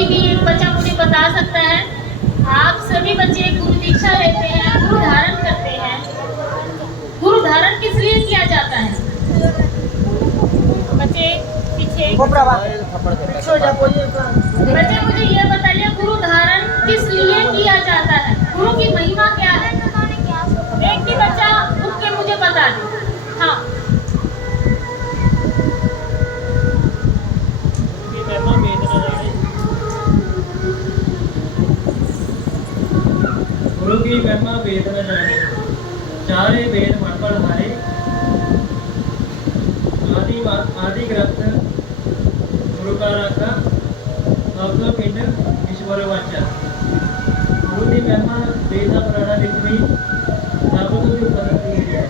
कोई भी एक बच्चा मुझे बता सकता है? आप सभी बच्चे गुरु दीक्षा लेते हैं, गुरु धारण करते हैं। गुरु धारण किस लिए किया जाता है? बच्चे पीछे बच्चे मुझे ये बताइए, गुरु धारण किस लिए किया जाता है? गुरु की महिमा क्या है? एक भी बच्चा उठ के मुझे बता दे। हाँ, गुरु की महिमा वेद न जाने, चारे वेद मन पर धारे, आदि ग्रंथ गुरु का राखा, नवतो पिंड ईश्वर वाचा। गुरु की महिमा वेद पुराणा विच भी रब तो भी उपर की है।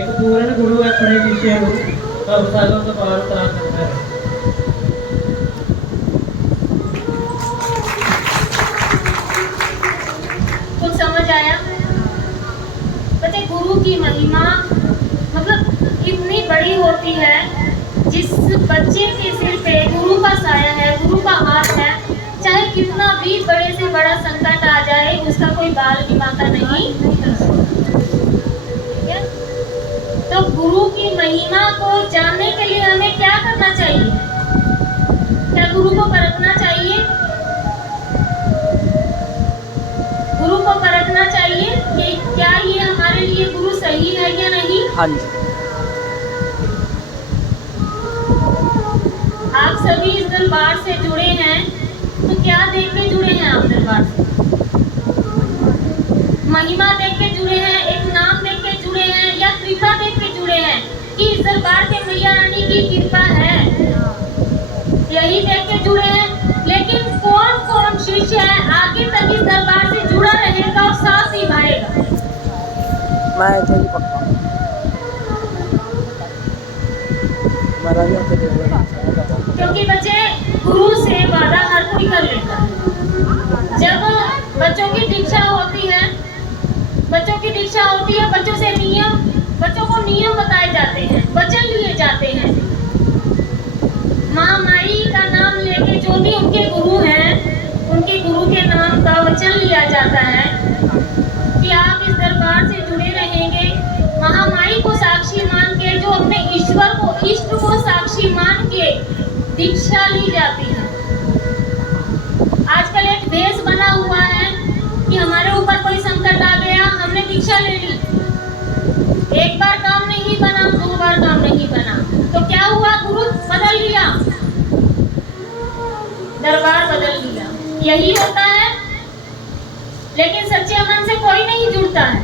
एक पूर्ण गुरु अपने शिष्य को भव सागर तो पार उतार सकता है। कुछ समझ आया? बच्चे गुरु की महिमा मतलब इतनी बड़ी होती है, जिस बच्चे के सिर पे गुरु का साया है, गुरु का हाथ है, चाहे कितना भी बड़े से बड़ा संकट आ जाए, उसका कोई बाल भी बांका नहीं। ठीक है? तो गुरु की महिमा को जानने के लिए हमें क्या करना चाहिए? क्या गुरु को परखना चाहिए? गुरु को परखना चाहिए कि क्या ये हमारे लिए गुरु सही है या नहीं। हाँ जी। आप सभी इस दरबार से जुड़े हैं, तो क्या देख के जुड़े हैं? आप दरबार से महिमा देख के जुड़े हैं, एक नाम देख के जुड़े हैं, या कृपा देख के जुड़े हैं कि इस दरबार पे मैया रानी की कृपा है, यही देख के जुड़े हैं। लेकिन कौन कौन शिष्य है आगे तक इस दरबार से जुड़ा रहेगा और साथ निभाएगा? मैं तो ही पक्का क्योंकि बच्चे गुरु से वादा हर कोई कर लेता है। जब बच्चों की दीक्षा होती है, बच्चों से बच्चों को नियम बताए जाते हैं, वचन लिए जाते हैं। माँ माई का नाम लेके जो भी उनके गुरु हैं, उनके गुरु के नाम का वचन लिया जाता है कि आप इस दरबार से जुड़े रहेंगे। महामाई को साक्षी मान के, जो अपने ईश्वर को, इष्ट को साक्षी मान के दीक्षा ली जाती है। आजकल एक भेष बना हुआ है कि हमारे ऊपर कोई संकट आ गया, हमने दीक्षा ले ली, एक बार काम नहीं बना, 2 बार काम नहीं बना, तो क्या हुआ? गुरु बदल लिया, दरबार बदल लिया, यही होता है। लेकिन सच्चे मन से कोई नहीं जुड़ता है।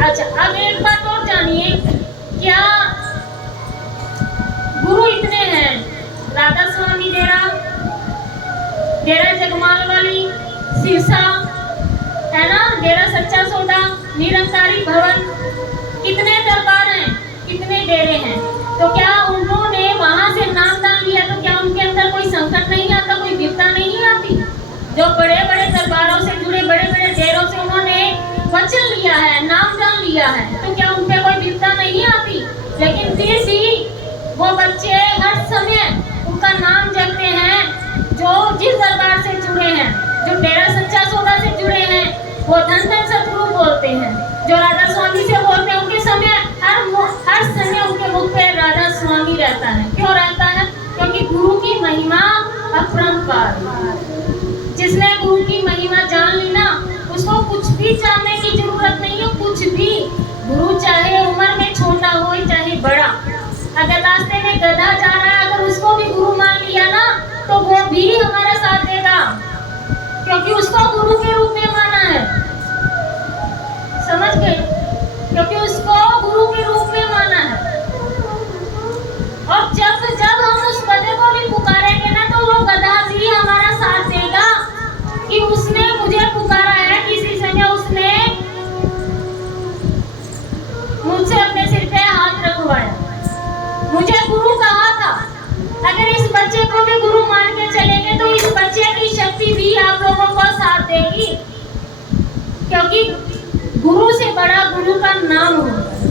अच्छा, अब एक बात और जानिए, क्या गुरु इतने हैं? राधा स्वामी डेरा जगमाल वाली, सिरसा है ना, डेरा सच्चा सौदा, निरंकारी भवन, कितने दरबार हैं, कितने डेरे हैं। तो क्या उन्होंने वहां से नाम दान लिया तो क्या उनके अंदर कोई संकट नहीं आता, कोई विपदा नहीं आती? जो बड़े बड़े दरबारों से जुड़े, बड़े बड़े डेरों से उन्होंने वचन लिया है, नाम दान लिया है, तो क्या उन पे कोई विपदा नहीं आती? लेकिन फिर भी वो बच्चे हर समय उनका नाम जपते हैं। जो जिस दरबार से जुड़े हैं, जो डेरा सच्चा सौदा से जुड़े हैं, वो धन धन सतगुरु बोलते हैं। जो राधा स्वामी से बोलते हैं, उनके समय हर समय उनके मुख पे राधा स्वामी रहता है। क्यों रहता है? क्योंकि गुरु की महिमा अपरंपार। जिसने गुरु की महिमा जान ली ना, उसको कुछ भी जानने की जरूरत नहीं है, कुछ भी। गुरु चाहे उम्र में छोटा हो चाहे बड़ा, अगर रास्ते में गधा जा रहा है, अगर उसको भी गुरु मान लिया ना, तो वो भी हमारा साथ देगा, क्योंकि उसको गुरु के रूप में माना है। समझ गए? क्योंकि उसको गुरु के रूप में माना है। और जब हम उस गधे को भी पुकारेंगे ना, तो वो गधा भी हमारा साथ देगा कि उसने मुझे पुकारा है, किसी समय उसने मुझसे अपने सिर पे हाथ रखवाया, मुझे गुरु कहा था। अगर इस बच्चे को भी गुरु मान के चलेंगे तो इस बच्चे की शक्ति भी आप लोगों को साथ देगी, क्योंकि गुरु से बड़ा गुरु का नाम होता है।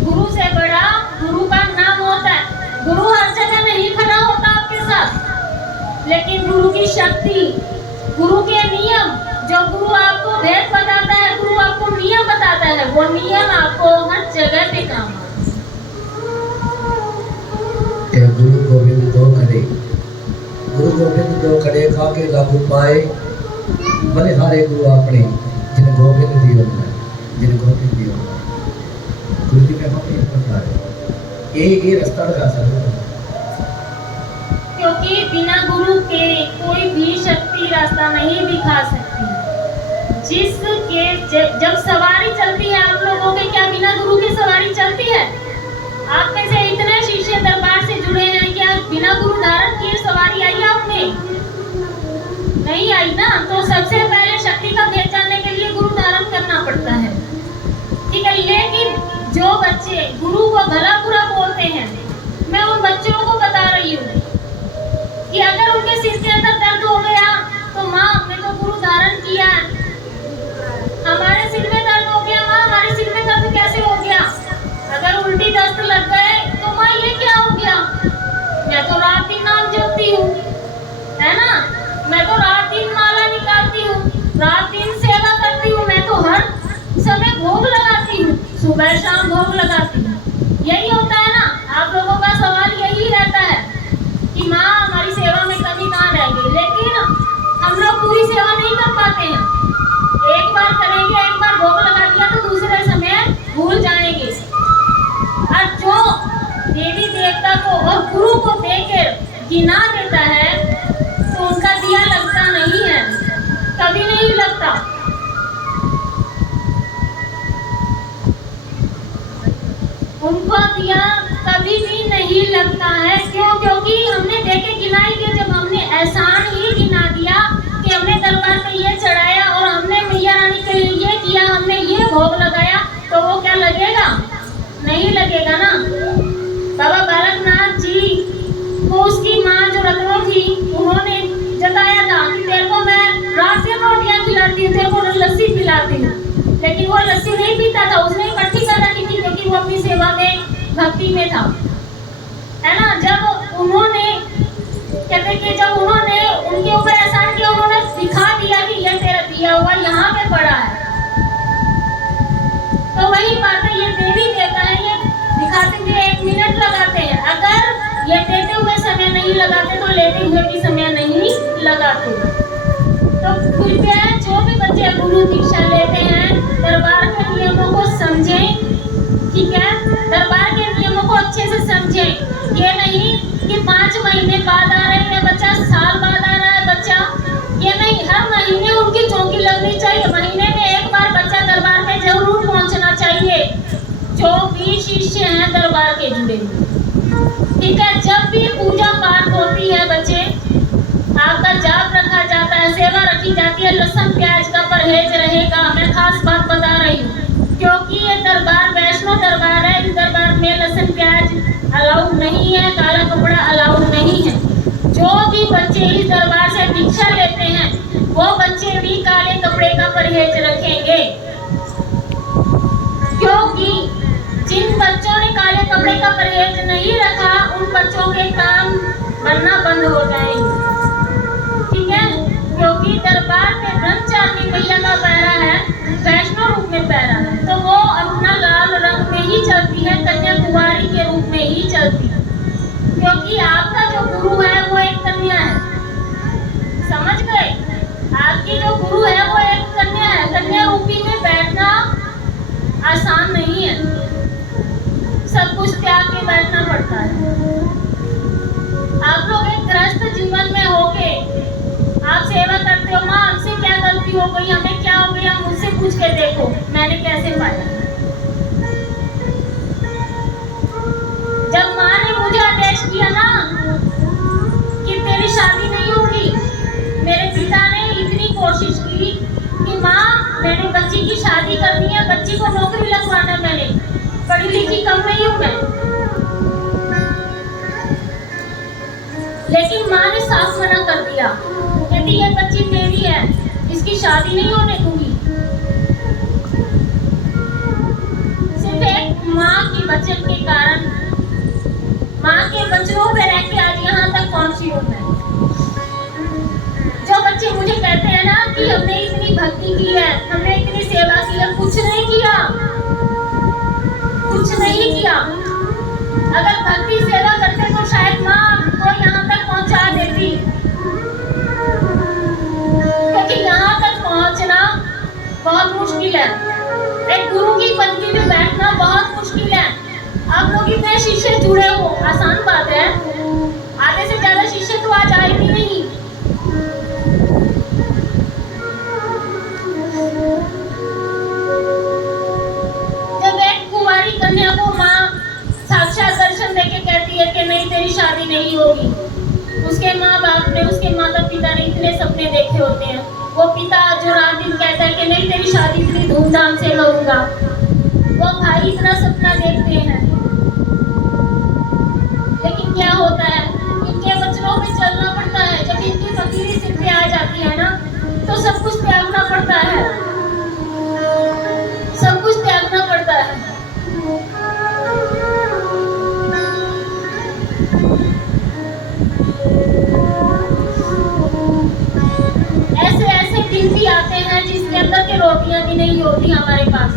गुरु से बड़ा गुरु का नाम होता है। गुरु हर जगह नहीं खड़ा होता आपके साथ, लेकिन गुरु की शक्ति, गुरु के नियम, जो गुरु आपको भेद बताता है, गुरु आपको नियम बताता है, वो नियम आपको हर जगह पे काम आते। गुरु गोविंद दो खड़े, गुरु गोविंद दो खड़े खाके लागू पाए, बलिहारे गुरु अपने जिन गोविंद दियो जिन गोविंद दियो। गुरु की महिमा में पता है ये रास्ता लगा सकता, क्योंकि बिना गुरु के कोई भी शक्ति रास्ता नहीं दिखा सकती। जिसके जब सवारी चलती है आप लोगों के, क्या बिना गुरु के सवारी चलती है? आप में से इतने शिष्य दरबार से जुड़े हैं, क्या बिना गुरु धारण किए सवारी आई आप में? नहीं आई ना। तो सबसे पहले शक्ति का भेद जानने के लिए गुरु धारण करना पड़ता है, ठीक है। लेकिन जो बच्चे गुरु को भला बुरा बोलते हैं, मैं उन बच्चों को बता रही हूँ कि अगर उनके सिर के अंदर दर्द हो गया तो माँ हमने तो गुरु धारण किया, हमारे सिर में दर्द हो गया, माँ हमारे सिर में दर्द कैसे हो गया? अगर उल्टी दस्त लग गए तो माँ ये क्या हो गया? मैं तो रात दिन नाम जपती हूँ, है ना, मैं तो रात दिन माला निकालती हूँ, रात दिन सेवा करती हूँ, मैं तो हर समय भोग लगाती हूँ, सुबह शाम भोग लगाती हूँ। यही होता है ना, आप लोगों का सवाल यही रहता है कि माँ हमारी सेवा में कमी कहाँ रह गई। लेकिन हम लोग पूरी सेवा नहीं कर पाते हैं, एक बार करेंगे, एक बार भोग लगा दिया तो दूसरे समय भूल जाएंगे। और जो देवी देवता को और गुरु को देकर गिना देता है तो उनका दिया लगता नहीं है, कभी नहीं लगता। उनका दिया कभी भी नहीं लगता है। क्यों? क्योंकि हमने देखे गिनाई के, जब हमने एहसान ही गिना दिया कि हमने दरबार पे ये चढ़ाया और हमने मैया रानी के लिए ये किया, हमने ये भोग लगाया, तो वो क्या लगेगा? नहीं लगेगा ना। बाबा बालकनाथ जी को उसकी माँ जो रत्नो थी, उन्होंने जताया था कि तेरे को मैं रात से रोटियां खिलाती हूँ, तेरे को लस्सी पिलाती हूँ, लेकिन वो लस्सी नहीं पीता था, उसने इकट्ठी कर रखी थी क्योंकि वो अपनी सेवा में, भक्ति में था, है ना। जब उन्होंने कहते कि जब उन्होंने उनके ऊपर एहसान किया, उन्होंने दिखा दिया कि ये तेरा दिया हुआ यहाँ पे पड़ा है। तो वही बात है, ये देवी देवता है, ये दिखाते हुए 1 मिनट लगाते हैं। अगर ये देते हुए समय नहीं लगाते तो लेते हुए भी समय नहीं लगाते। तो कृपया जो भी बच्चे गुरु दीक्षा लेते हैं, दरबार के नियमों को समझें, ठीक है। दरबार के नियमों को अच्छे से समझें। ये नहीं कि 5 महीने बाद आ रहे हैं बच्चा, साल बाद आ रहा है बच्चा, ये नहीं, हर महीने उनकी चौकी लगनी चाहिए। महीने में एक बार बच्चा दरबार में जरूर पहुंचना चाहिए, जो भी शिष्य हैं दरबार के जुड़े हुए, ठीक है। जब भी पूजा पाठ होती है बच्चे, आपका जाप रखा जाता है, सेवा रखी जाती है, लहसुन प्याज का परहेज रहेगा। मैं खास बात बता रही हूँ क्योंकि ये दरबार वैष्णो दरबार है, इस दरबार में लहसुन प्याज अलाउड नहीं है, काला कपड़ा अलाउड नहीं है। जो भी बच्चे इस दरबार से दीक्षा लेते हैं वो बच्चे भी काले कपड़े का परहेज रखेंगे, क्योंकि जिन बच्चों ने काले कपड़े का परहेज नहीं रखा उन बच्चों के काम बनना बंद हो जाएंगे, ठीक है। क्योंकि दरबार में ब्रह्मचारिणी मैया का पहरा है, वैष्णो रूप में पहरा है, तो वो अपना लाल रंग में ही चलती है, कन्याकुमारी के रूप में ही चलती है, क्योंकि आपका जो गुरु है वो एक कन्या है, समझ गए। आपकी जो गुरु है वो एक कन्या है, कन्या रूपी में बैठना आसान नहीं है, सब कुछ त्याग के बैठना पड़ता है। आप लोग एक गृहस्थ जीवन में होके आप सेवा करते हो, माँ हमसे क्या गलती हो गई, हमें क्या हो गया, मुझसे पूछ के देखो मैंने कैसे पाया। जब माँ ने मुझे आदेश किया ना कि तेरी शादी नहीं होगी, मेरे पिता ने इतनी कोशिश की कि माँ मैंने बच्ची की शादी करनी है, बच्ची को नौकरी लगवाना, मैंने पढ़ी लिखी कम नहीं हूँ मैं, लेकिन माँ ने साफ मना कर दिया, कहती ये बच्ची तेरी है, इसकी शादी नहीं होने दूंगी। सिर्फ एक माँ के वचन के कारण, माँ के वचन भक्ति की है, हमने इतनी सेवा की है, कुछ नहीं किया, कुछ नहीं किया। अगर भक्ति सेवा करते तो शायद माँ को यहाँ तक पहुँचा देती, क्योंकि यहाँ तक पहुँचना बहुत मुश्किल है। एक गुरु की पदवी में बैठना बहुत मुश्किल है। आप लोग इतने शिष्य जुड़े हो, आसान बात है, आधे से ज्यादा शिष्य तो आज आए भी नहीं। जब एक कुंवारी कन्या को माँ साक्षात दर्शन देके कहती है कि नहीं तेरी शादी नहीं होगी, उसके माँ बाप ने, उसके माता पिता ने इतने सपने देखे होते हैं, वो पिता जो रात दिन कहता है कि नहीं तेरी शादी इतनी धूमधाम से करूंगा, वो भाई इतना सपना देखते हैं, लेकिन क्या होता है, इनके वचनों पे चलना पड़ता है। जब इनकी फकीरी सिर पे आ जाती है ना, तो सब कुछ त्यागना पड़ता है, सब कुछ त्यागना पड़ता है। ऐसे ऐसे दिन भी आते हैं जिसके अंदर के रोटियां भी नहीं होती हमारे पास,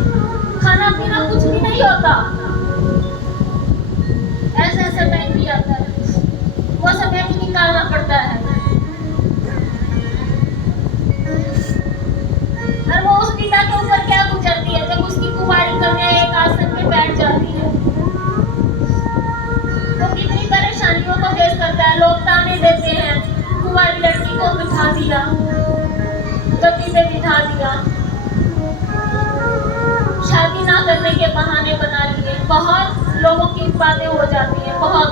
खाना पीना कुछ भी नहीं होता। ऐसे ऐसे टाइम भी आता है, वो समय भी निकालना पड़ता है। और वो उस पिता के ऊपर क्या गुजरती है जब उसकी कुंवारी कन्या एक आसन पे बैठ जाती है, तो कितनी परेशानियों को फेस करता है। लोग ताने देते हैं, कुंवारी लड़की को बिठा दिया, गद्दी पे बिठा दिया, शादी ना करने के बहाने बना लिए, बहुत लोगों की बातें हो जाती हैं, बहुत।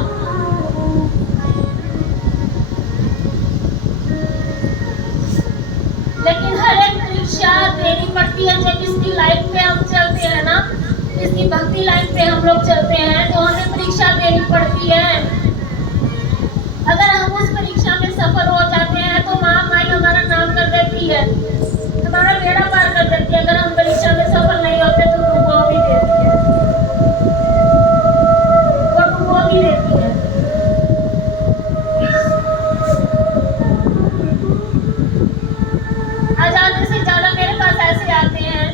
लेकिन हर एक परीक्षा देनी पड़ती है। जब इसकी लाइफ पे हम चलते हैं ना, इसकी भक्ति लाइफ पे हम लोग चलते हैं, तो हमें परीक्षा देनी पड़ती है। अगर हम उस परीक्षा में सफल हो जाते हैं तो माँ माई हमारा नाम कर देती है, हमारा बेड़ा पार कर देती है। अगर हम परीक्षा में सफल नहीं होते तो डुबो भी देती है, वो डुबो भी देती है। आजादी से ज्यादा मेरे पास ऐसे आते हैं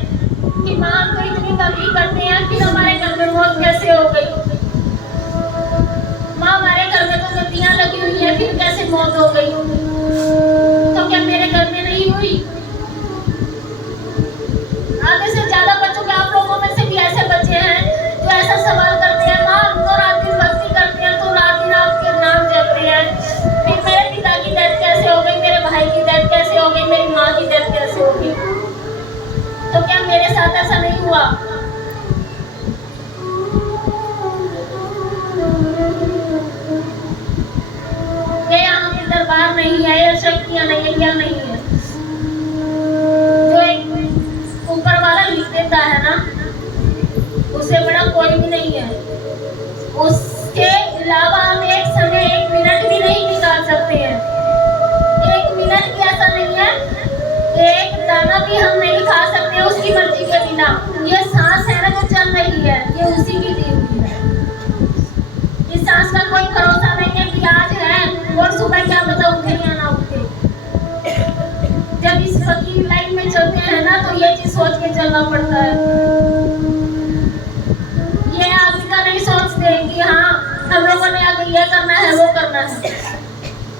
कि माँ हम तो इतनी भक्ति करते हैं, फिर हमारे घर में मौत कैसे हो गई, माँ हमारे घर में तो गद्दियां लगी हुई है, फिर कैसे मौत हो गई, तो क्या मेरे घर में नहीं हुई? आधे से ज्यादा बच्चों के आप लोगों में से भी ऐसे बच्चे हैं जो ऐसा सवाल करते हैं, माँ हम तो रात दिन भक्ति करते हैं, तो रात दिन आपके नाम जपते हैं, फिर मेरे पिता की डेथ कैसे हो गई, मेरे भाई की डेथ कैसे हो गई, मेरी माँ की डेथ कैसे हो गई, तो क्या मेरे साथ ऐसा नहीं हुआ? ये यहाँ पे दरबार नहीं है, ये शक्तियाँ नहीं है, क्या नहीं है, जो एक ऊपर वाला लिख देता है ना, उससे बड़ा कोई भी नहीं है। उसके अलावा हम एक समय, एक मिनट भी नहीं निकाल सकते हैं। एक मिनट भी ऐसा नहीं है, एक दाना भी हम नहीं खा सकते उसकी मर्जी के बिना। ये सांस है ना जो चल रही है, ये उसी की दी हुई है। इस सांस का कोई भरोसा नहीं है कि आज है और सुबह क्या पता उठे या ना उठे। जब इस फकीर लाइन में चलते हैं ना, तो ये चीज सोच के चलना पड़ता है। ये आगे का नहीं सोचते कि हाँ हम लोगों ने आगे ये करना है, वो करना है।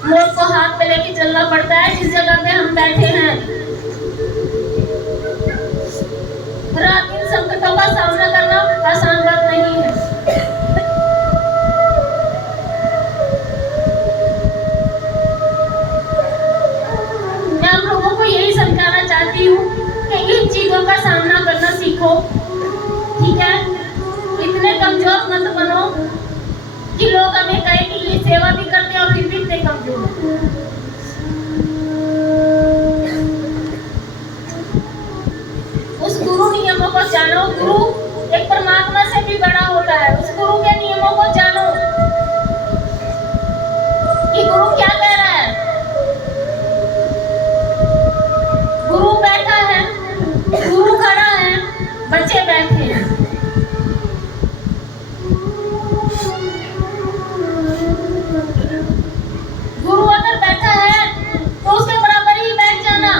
मौत को हाथ पे लेके चलना पड़ता है जिस जगह पे हम बैठे हैं। रात दिन संकटों का सामना करना आसान बात नहीं है। मैं आप लोगों को यही समझाना चाहती हूँ कि इन चीजों का सामना करना सीखो, ठीक है? इतने कमजोर मत बनो कि लोग हमें कहे कि ये सेवा भी करते हैं और फिर भी इतने कमजोर हैं। उस गुरु नियमों को जानो। गुरु एक परमात्मा से भी बड़ा होता है। उस गुरु के नियमों को जानो कि गुरु क्या कह रहा है। गुरु बैठा है, गुरु खड़ा है, बच्चे बैठे हैं। गुरु अगर बैठा है तो उसके बराबर ही बैठ जाना।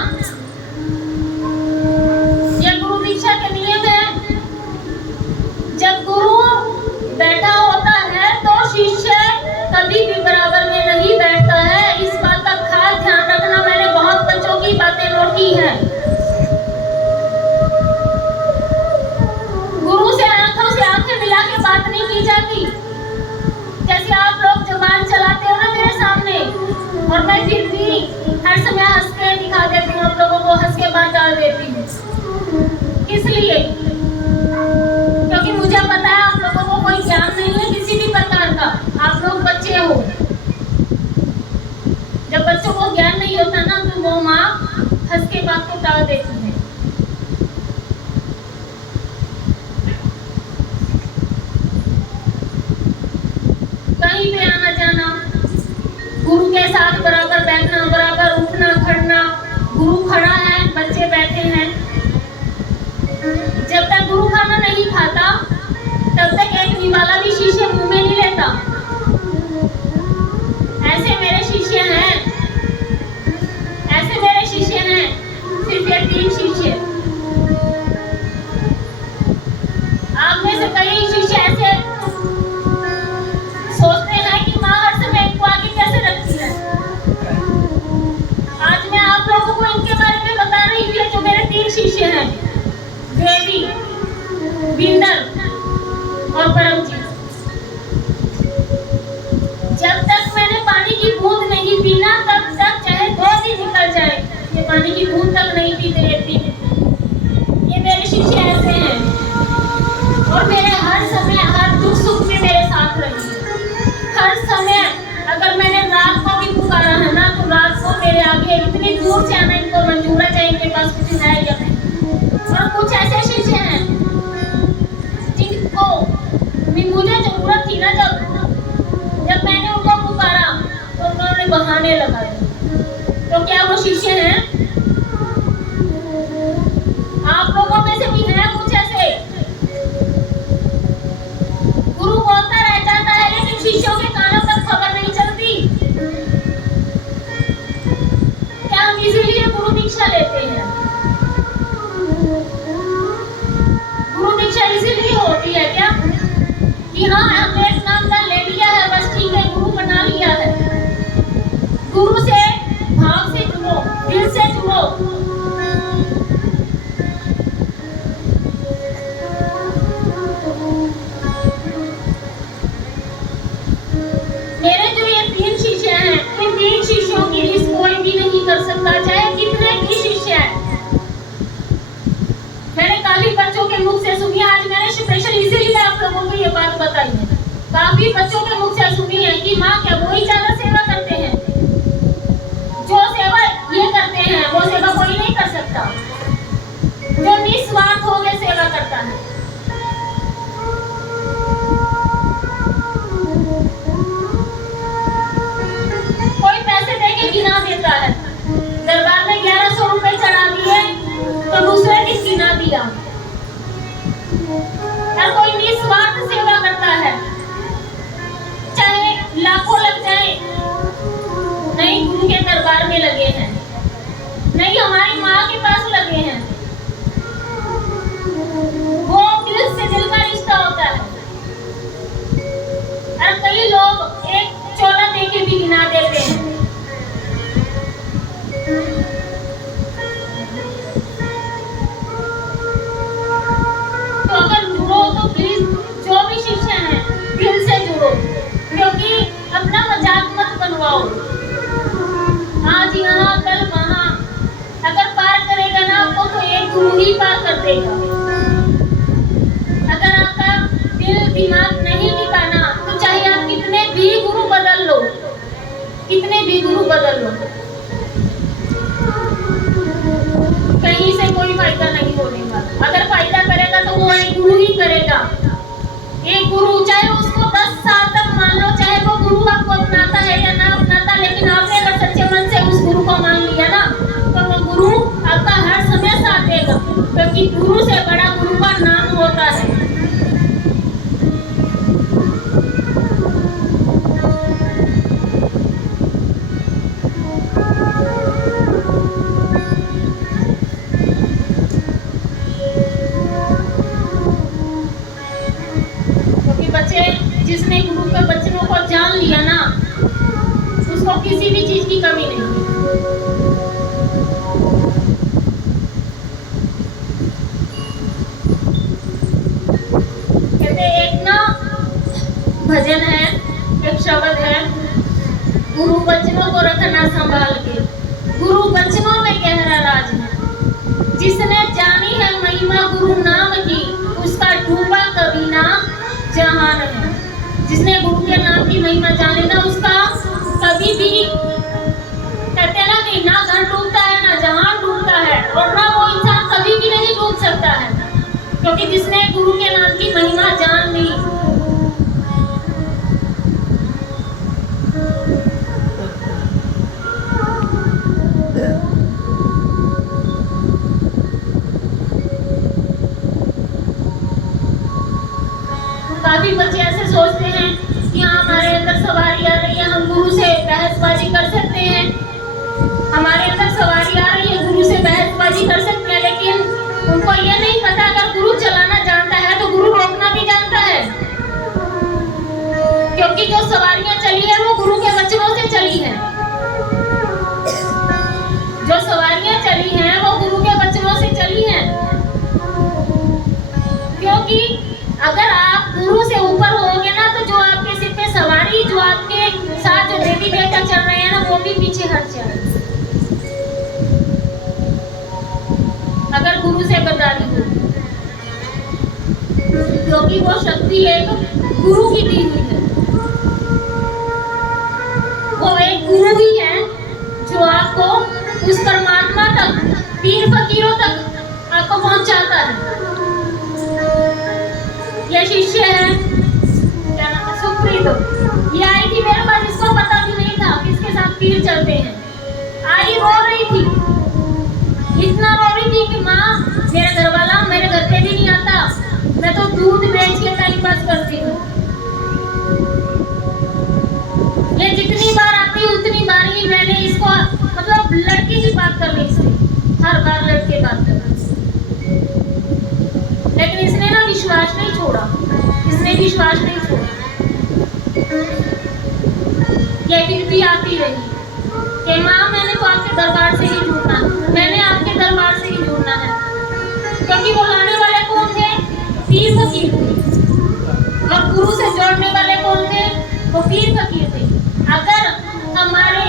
और मैं फिर भी हर समय हंस के दिखा देती हूँ, आप लोगों को हंस के बात डाल देती हूँ। किस लिए? क्योंकि मुझे पता है आप लोगों को कोई ज्ञान नहीं है किसी भी प्रकार का, आप लोग बच्चे हो। जब बच्चों को ज्ञान नहीं होता ना तो वो माँ हंस के बात को टाल देती है। कहीं पे आना जाना, गुरु के साथ बराबर बैठना, बराबर उठना खड़ना, गुरु खड़ा है बच्चे बैठे हैं। जब तक गुरु खाना नहीं खाता तब तक एक निवाला भी शीशे मुंह में नहीं लेता। ऐसे मेरे शिष्य हैं, ऐसे मेरे शिष्य हैं, सिर्फ ये 3 शिष्य। आप में से कई शिष्य ऐसे सोचते हैं कि माँ हर समय इनको आगे कैसे रखती है। आज मैं आप लोगों को इनके बारे में बता रही हूँ, जो मेरे 3 शिष्य हैं, देवी, बिंदर और परमजीत। जब तक मैंने पानी की बूंद नहीं पीना तब तक चाहे 2 दिन निकल जाए, ये पानी की बूंद तक नहीं पीते रहती। ये मेरे शिष्य ऐसे हैं और मेरे हर समय हर दुख सुख में मेरे साथ रही है। हर समय अगर मैंने रात को भी पुकारा है ना तो रात को मेरे आगे इतनी दूर से आना इनको मंजूर है, चाहे इनके पास कुछ है या नहीं। और कुछ ऐसे शिष्य हैं जिनको मुझे जरूरत थी ना, जब मैंने उनको पुकारा तो उन्होंने बहाने लगाए। तो क्या वो शिष्य हैं? आप लोगों में से भी है कुछ ऐसे, गुरु बोलता रह जाता है लेकिन शिष्यों के कानों तक खबर नहीं चलती। क्या हम इसीलिए गुरु दीक्षा लेते हैं? गुरु दीक्षा इसीलिए होती है क्या कि हाँ हमने एक नाम का ले लिया है, बस ठीक है, गुरु बना लिया है। गुरु से भाव से जुड़ो, दिल से जुड़ो। मेरे जो ये 3 शिष्य हैं, इन 3 शिष्यों की लिस्ट कोई भी नहीं कर सकता, चाहे कितने भी शिष्य हैं। मैंने काफी बच्चों के मुख से सुनी, आज मैंने स्पेशल इसीलिए आप लोगों को ये बात बताई है। काफी बच्चों के मुख से सुनी है कि माँ क्या वो ही ज्यादा सेवा करते हैं? जो सेवा ये करते हैं वो सेवा कोई नहीं कर सकता, जो निस्वार्थ हो के सेवा करता है। कोई पैसे देके गिना देता है, दरबार में 1100 रुपए चढ़ा दिए तो दूसरे दिन गिना दिया। हर कोई निस्वार्थ सेवा करता है, चाहे लाखों लग जाए। नहीं गुरु के दरबार में लगे हैं, नहीं हमारी माँ के पास लगे हैं, वो दिल से दिल का रिश्ता होता है। और कई लोग एक चोला देके भी गिना देते हैं। तो अगर जुड़ो तो प्लीज जो भी शिष्य हैं दिल से जुड़ो, क्योंकि अपना मजाक मत बनवाओ। आज यहाँ कल वहाँ, अगर पार करेगा ना आपको तो एक गुरु ही पार कर देगा। अगर आपका दिल दिमाग नहीं टिकाना तो चाहे आप कितने भी गुरु बदल लो, कितने भी गुरु बदल लो, कहीं से कोई फायदा नहीं होने वाला। अगर फायदा करेगा तो वो एक गुरु ही करेगा। एक गुरु चाहे उसको 10 साल तक मान लो, चाहे वो गुरु आपको अपनाता है या ना अपनाता, लेकिन आपने अगर सच्चे मन से उस गुरु को मान लिया ना तो वो गुरु आपका हर समय साथ देगा, क्योंकि गुरु से बड़ा गुरु का नाम होता है। जिसने गुरु के वचनों को जान लिया ना उसको किसी भी चीज की कमी नहीं। कहते एक ना भजन है, एक शब्द है, गुरु वचनों को रखना संभाल के। गुरु वचनों में गहरा राज है। जिसने जानी है महिमा गुरु नाम की, उसका डूबा कभी ना जहान है। जिसने गुरु के नाम की महिमा जाने ना, उसका कभी भी कहते हैं ना कि ना घर डूबता है ना जहान डूबता है, और ना वो इंसान कभी भी नहीं डूब सकता है, क्योंकि जिसने गुरु के नाम की महिमा जान ली। काफी बच्चे ऐसे सोचते हैं कि हाँ हमारे अंदर सवारी आ रही है, हम गुरु से बहसबाजी कर सकते हैं, हमारे अंदर सवारी आ रही है, गुरु से बहसबाजी कर सकते हैं, लेकिन उनको ये नहीं पता अगर गुरु चलाना जानता है तो गुरु रोकना भी जानता है। क्योंकि जो सवारियां चली है वो गुरु के वचनों से चली है। जो सवारियां चली हैं वो गुरु के वचनों से चली हैं। क्योंकि अगर आप गुरु से ऊपर होगे ना, तो जो आपके सिर पे सवारी, जो आपके साथ जो देवी देवता चल रहे हैं ना, वो भी पीछे हट जाए। अगर गुरु से बदलानी हो, क्योंकि वो शक्ति एक गुरु की दी हुई है। वो एक गुरु ही है जो आपको उस परमात्मा तक, पीर फकीरों तक आपको पहुंचाता है। ये शिष्य है, क्या नाम है, सुप्रीत। ये आई थी मेरे पास, इसको पता भी नहीं था किसके साथ पीर चलते हैं। आई रो रही थी, इतना रो रही थी कि माँ मेरा घर वाला मेरे घर पे भी नहीं आता, मैं तो दूध बेच के टाइम पास करती हूँ। ये जितनी बार आती उतनी बार ही मैंने इसको मतलब लड़के की बात कर ली इससे, हर बार लड़के बात करना, लेकिन इसने ना विश्वास नहीं छोड़ा, इसने विश्वास नहीं छोड़ा। ये फिर भी आती रही कि माँ मैंने तो आपके दरबार से ही जुड़ना है, मैंने आपके दरबार से ही जुड़ना है। क्योंकि वो लाने वाले कौन थे? पीर फकीर थे। और गुरु से जोड़ने वाले कौन थे? वो पीर फकीर थे। अगर हमारे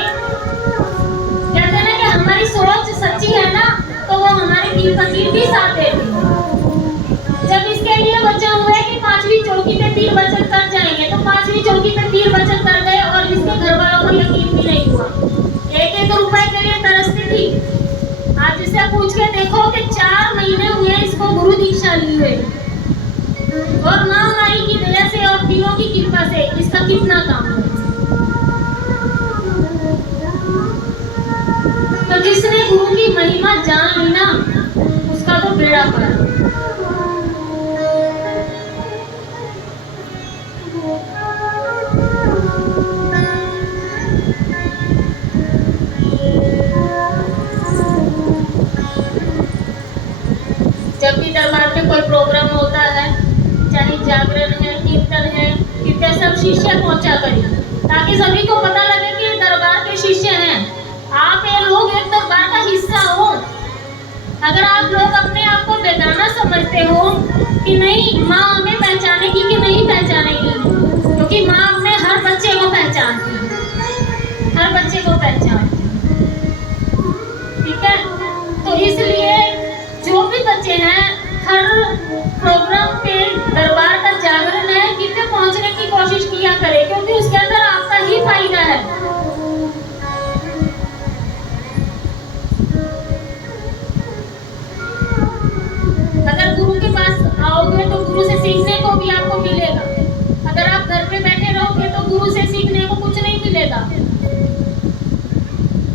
कहते हैं ना कि हमारी सोच सच्ची है ना, तो वो हमारे पीर फकीर भी साथ देते। जब इसके लिए बचा हुआ है कि 5वीं चौकी पे तीर बचत कर जाएंगे, तो 5वीं चौकी पे तीर बचत कर गए और इसके घर वालों को यकीन भी नहीं हुआ। 1-1 रुपए के लिए तरसती थी। आप इससे पूछ के देखो कि 4 महीने हुए इसको गुरु दीक्षा ली हुए, और माँ माई की दया से और पीरों की कृपा से इसका कितना काम है। तो जिसने गुरु की महिमा जान ली ना, उसका तो बेड़ा पार। जब भी दरबार में कोई प्रोग्राम होता है, चाहे जागरण है, कीर्तन है, कृपया सब शिष्य पहुंचा करिए, ताकि सभी को पता लगे कि दरबार के शिष्य हैं। आप ये लोग एक दरबार का हिस्सा हो। अगर आप लोग अपने आप को बेगाना समझते हो कि नहीं माँ हमें पहचानेगी कि नहीं पहचानेगी, क्योंकि माँ अपने हर बच्चे को पहचानती है, हर बच्चे को पहचानती है, ठीक है। तो इसलिए जो भी बच्चे हैं, हर प्रोग्राम पे दरबार का जागरण है, कितने पहुंचने की कोशिश किया करें, क्योंकि उसके अंदर आपका ही फायदा है। अगर गुरु के पास आओगे तो गुरु से सीखने को भी आपको मिलेगा। अगर आप घर पे बैठे रहोगे तो गुरु से सीखने को कुछ नहीं मिलेगा,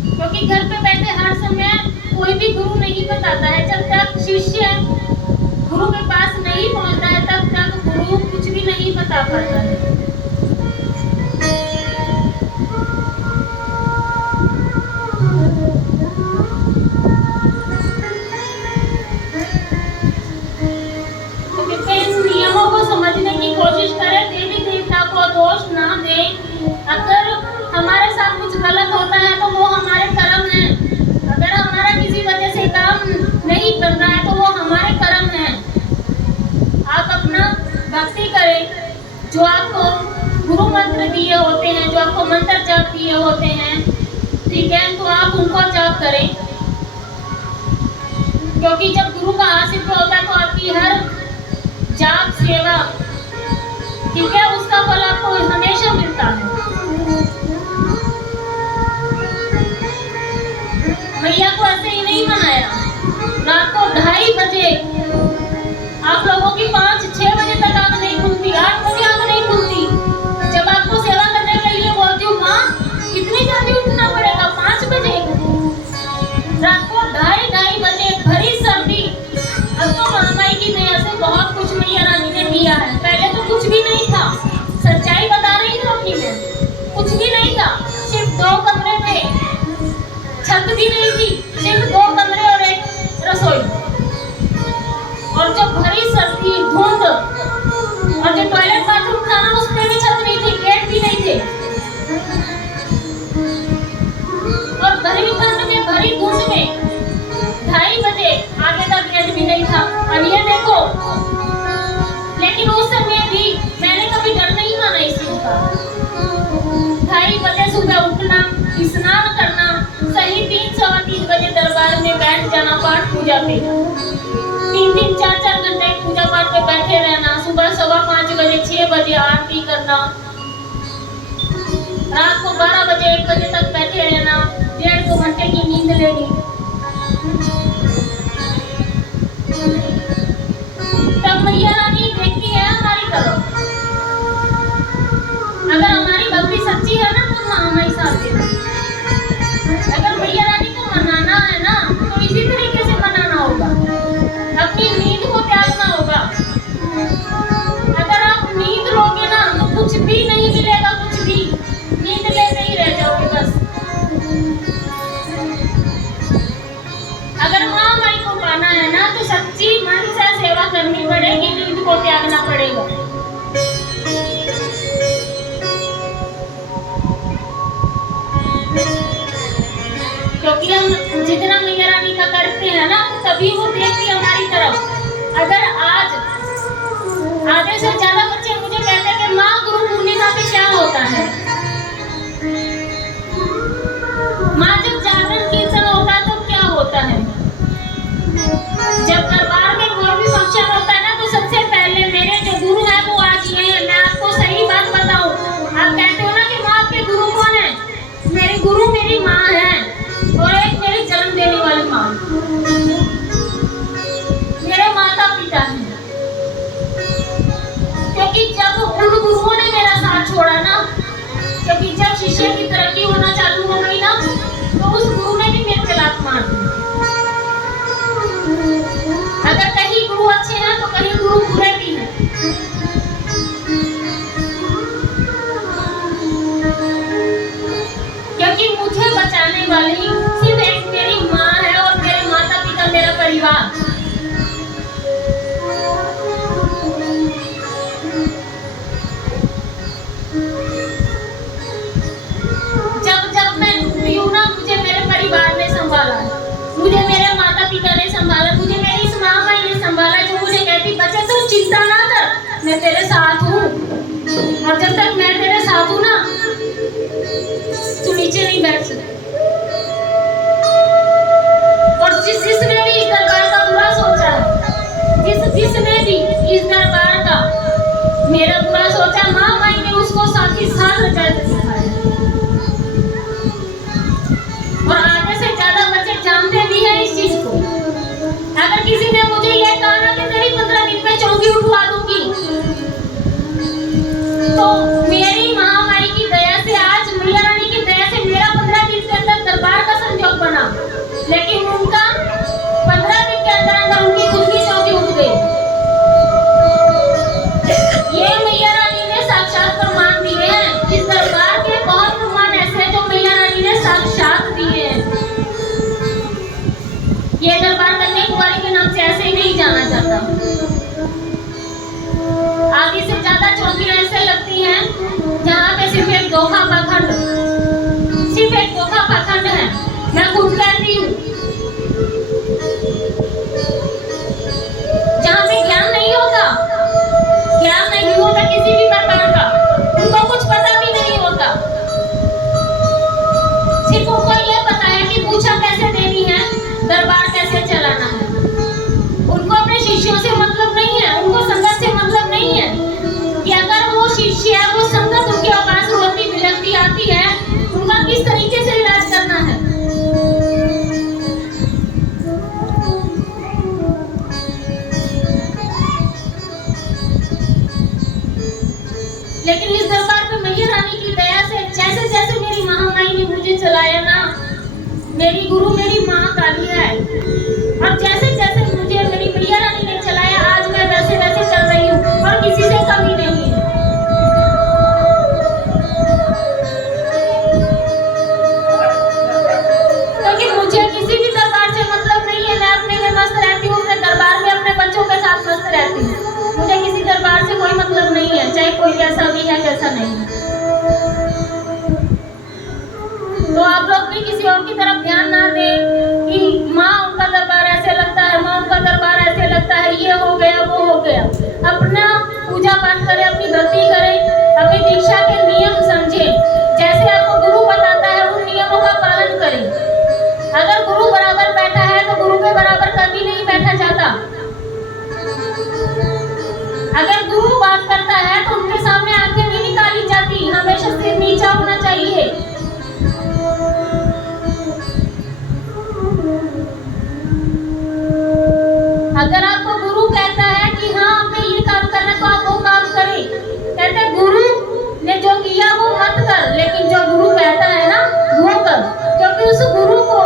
क्योंकि घर पे बैठे हर समय कोई भी गुरु नहीं बताता है। जब तक शिष्य गुरु के पास नहीं पहुंचता है, तब तक गुरु कुछ भी नहीं बता पाता है। तो इन नियमों को समझने की कोशिश करें, देवी देवता को दोष ना दें। अगर हमारे साथ कुछ गलत होता है तो वो हमारे कर्म है। अगर हमारा किसी वजह से काम नहीं बन रहा है तो वो हमारे कर्म है। आप अपना भक्ति करें, जो आपको गुरु मंत्र दिए होते हैं, जो आपको मंत्र जाप दिए लिए होते हैं, ठीक है, तो आप उनको जाप करें, क्योंकि जब गुरु का आशीर्वाद होता है तो आपकी हर जाप सेवा, ठीक है, उसका फल आपको हमेशा मिलता है। मैया को ऐसे ही नहीं मनाया। रात को 2:30 बजे आप लोगों की 5-6 बजे तक आंख नहीं खुलती, 8 बजे आंख नहीं खुलती। जब आपको सेवा करने के लिए बोलती हूँ, माँ इतनी जल्दी उठना पड़ेगा 5 बजे, रात को 2:30 बजे, भरी सर्दी। अब तो महामाई की दया से बहुत कुछ मैया रानी ने दिया है, पहले तो कुछ भी नहीं था। सच्चाई बता रही हूँ अपनी मैं, कुछ भी नहीं था, सिर्फ 2 कमरे थे, छत भी नहीं थी, सिर्फ 2 कमरे और एक रसोई। और जब भरी सर्दी, धुंध, और जो टॉयलेट बाथरूम था ना उसमें भी छत नहीं थी, गेट भी नहीं थे, और भरी ठंड में, भरी धुंध में 2:30 बजे आगे तक गेट भी नहीं था। अब ये देखो, लेकिन उस समय भी मैंने कभी डर नहीं माना इस चीज का। 2:30 बजे सुबह उठना, स्नान करना, सही 3-3 बजे दरबार में बैठ जाना पाठ पूजा पे, 3-3, 4-4 घंटे पूजा पाठ पे बैठे रहना, सुबह 5:15 बजे, 6 बजे आरती करना, रात को 12 बजे, 1 बजे तक बैठे रहना, 1.5-2 घंटे की नींद लेनी। तब मैया रानी देखती है हमारी तरफ। अगर हमारी भक्ति सच्ची है ना तो हमारे साथ देना। अगर मैया रानी को मनाना है ना तो इसी तरीके से मनाना होगा, अपनी नींद को त्यागना होगा। अगर आप नींद लोगे ना तो कुछ भी नहीं मिलेगा, कुछ भी, नींद लेते ही रह जाओगे बस। अगर माँ माई को पाना है ना तो सच्ची मन से सेवा करनी पड़ेगी, नींद को त्यागना पड़ेगा। क्योंकि हम जितना मैया रानी का करते हैं ना तभी वो देखती है हमारी तरफ। अगर आज आधे से ज्यादा बच्चे मुझे कहते हैं कि माँ गुरु पूर्णिमा पे क्या होता है, माँ जब जागरण कीर्तन होता है तो क्या होता है, जब दरबार में कोई भी फंक्शन होता है ना तो सबसे पहले मेरे जो गुरु है वो आज ये है। मैं आपको सही बात बताऊं, आप कहते हो ना कि माँ आपके गुरु कौन है, मेरे गुरु मेरी माँ है और एक मेरी जन्म देने वाली माँ, मेरे माता पिता हैं। क्योंकि जब उन गुरुओं ने मेरा साथ छोड़ा ना, क्योंकि जब शिष्य की तरक्की होना चालू हो गई ना तो उस गुरु ने भी मेरे पे लात मार दी। अगर कहीं गुरु अच्छे हैं तो कहीं गुरु बुरे भी हैं। क्योंकि मुझे बचाने वाली सिर्फ एक मेरी माँ है और मेरे माता पिता, मेरा परिवार। जब मैं टूटी हूँ ना मुझे मेरे परिवार ने संभाला, मुझे मेरे माता पिता ने संभाला, मुझे मेरी माँ माई ने संभाला, जो मुझे कहती बच्चे तू चिंता ना कर, मैं तेरे साथ हूँ, और जब तक मैं तेरे साथ हूँ ना तू नीचे नहीं बैठ सकती। और जिसने भी इस दरबार का बुरा सोचा है, जिसने भी इस दरबार का मेरा बुरा सोचा, माँ माई ने उसको साथ ही साथ रचाया सिखाया। और आधे से ज्यादा बच्चे जानते भी हैं इस चीज को। अगर किसी ने मुझे यह कहा ना कि तेरी 15 दिन में चौकी उठवा दूंगी, तो मेरी महामाई की दया से, आज मैया रानी की दया से मेरा 15 दिन के अंदर दरबार का संजोग बना, लेकिन उनका 15 दिन के अंदर उनकी खुद की चौकी उठ गई। ये मैया रानी ने साक्षात प्रमाण दिए हैं। इस दरबार के बहुत प्रमाण ऐसे जो मैया रानी ने साक्षात दिए हैं। ये दरबार कन्या कुमारी के नाम से ऐसे ही नहीं जाना जाता। आगे से ज्यादा चौकी ऐसे लगती हैं जहाँ पे सिर्फ एक धोखा पाखंड, सिर्फ एक धोखा पाखंड है। मैं खुद कहती हूँ, जहाँ पे ज्ञान नहीं होता, ज्ञान नहीं होता किसी भी प्रकार का, उनको कुछ पता भी नहीं होता। लेकिन इस दरबार पे मैया रानी की दया से जैसे जैसे मेरी महामाई ने मुझे चलाया ना, मेरी गुरु मेरी माँ काली है, और जैसे जैसे मुझे मेरी मैया रानी ने चलाया, आज मैं वैसे वैसे चल रही हूँ और किसी से कमी नहीं है। क्योंकि मुझे किसी भी दरबार से मतलब नहीं है, मैं अपने में मस्त रहती हूँ, अपने दरबार में अपने बच्चों के साथ मस्त रहती हूँ। मुझे किसी दरबार से कोई मतलब नहीं है, चाहे कोई कैसा भी है कैसा नहीं है। तो आप लोग भी किसी और की तरफ ध्यान ना दें कि माँ उनका दरबार ऐसे लगता है, माँ उनका दरबार ऐसे लगता है, ये हो गया वो हो गया। अपना पूजा पाठ करें, अपनी भक्ति करें, अपनी दीक्षा के नियम समझें, जैसे आपको गुरु बताता है उन नियमों का पालन करें। अगर गुरु बराबर बैठा है तो गुरु के बराबर कभी नहीं बैठा जाता। अगर गुरु बात करता है तो उनके सामने आंखें नहीं निकाली जाती, हमेशा सिर नीचा होना चाहिए। अगर आपको गुरु कहता है कि हाँ आपने ये काम करना तो आप वो काम करें। कहते गुरु ने जो किया वो मत कर, लेकिन जो गुरु कहता है ना वो कर, क्योंकि उस गुरु को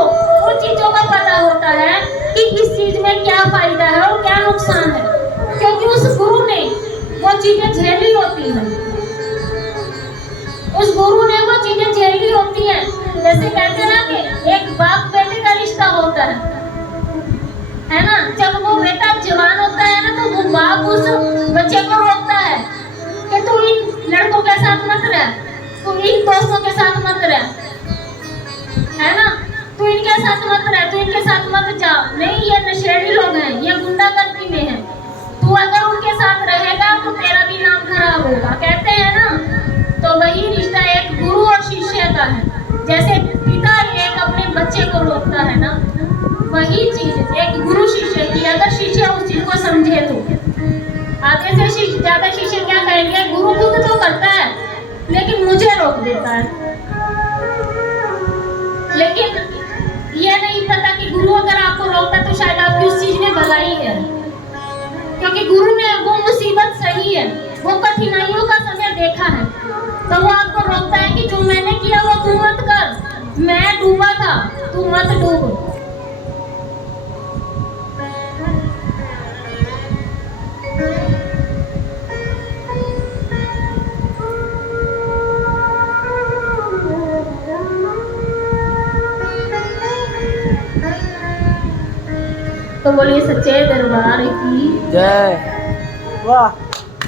उन चीजों का पता होता है कि किस चीज में क्या फायदा है और क्या नुकसान है, क्योंकि उस गुरु ने वो चीजें झेली होती हैं। उस गुरु ने वो चीजें झेली होती हैं। जैसे कहते हैं ना कि एक बाप बेटे का रिश्ता होता है ना। जब वो बेटा जवान होता है ना तो वो बाप उस बच्चे को रोकता है कि तू इन लड़कों के साथ मत रह, तू इन दोस्तों के साथ मत रह, है ना, तू इनके साथ मत रह, तू इनके साथ मत जा, नहीं ये नशेड़ी लोग हैं, ये गुंडागर्दी में है, तू अगर उनके साथ रहेगा तो तेरा भी नाम खराब होगा। कहते हैं ना, तो वही रिश्ता एक गुरु और शिष्य का है। जैसे पिता एक अपने बच्चे को रोकता है ना, वही चीज एक गुरु शिष्य की, अगर शिष्य उस चीज को समझे तो। आगे से ज्यादा शिष्य क्या कहेंगे, गुरु खुद तो करता है लेकिन मुझे रोक देता है। लेकिन ये नहीं पता कि गुरु अगर आपको रोकता तो शायद आपकी उस चीज में भलाई है, क्योंकि गुरु ने वो मुसीबत सही है, वो कठिनाइयों का समय देखा है, तो वो आपको रोकता है कि जो मैंने किया वो तू मत कर, मैं डूबा था तू मत डूब। तो बोलिए सच्चे दरबार की जय। वाह।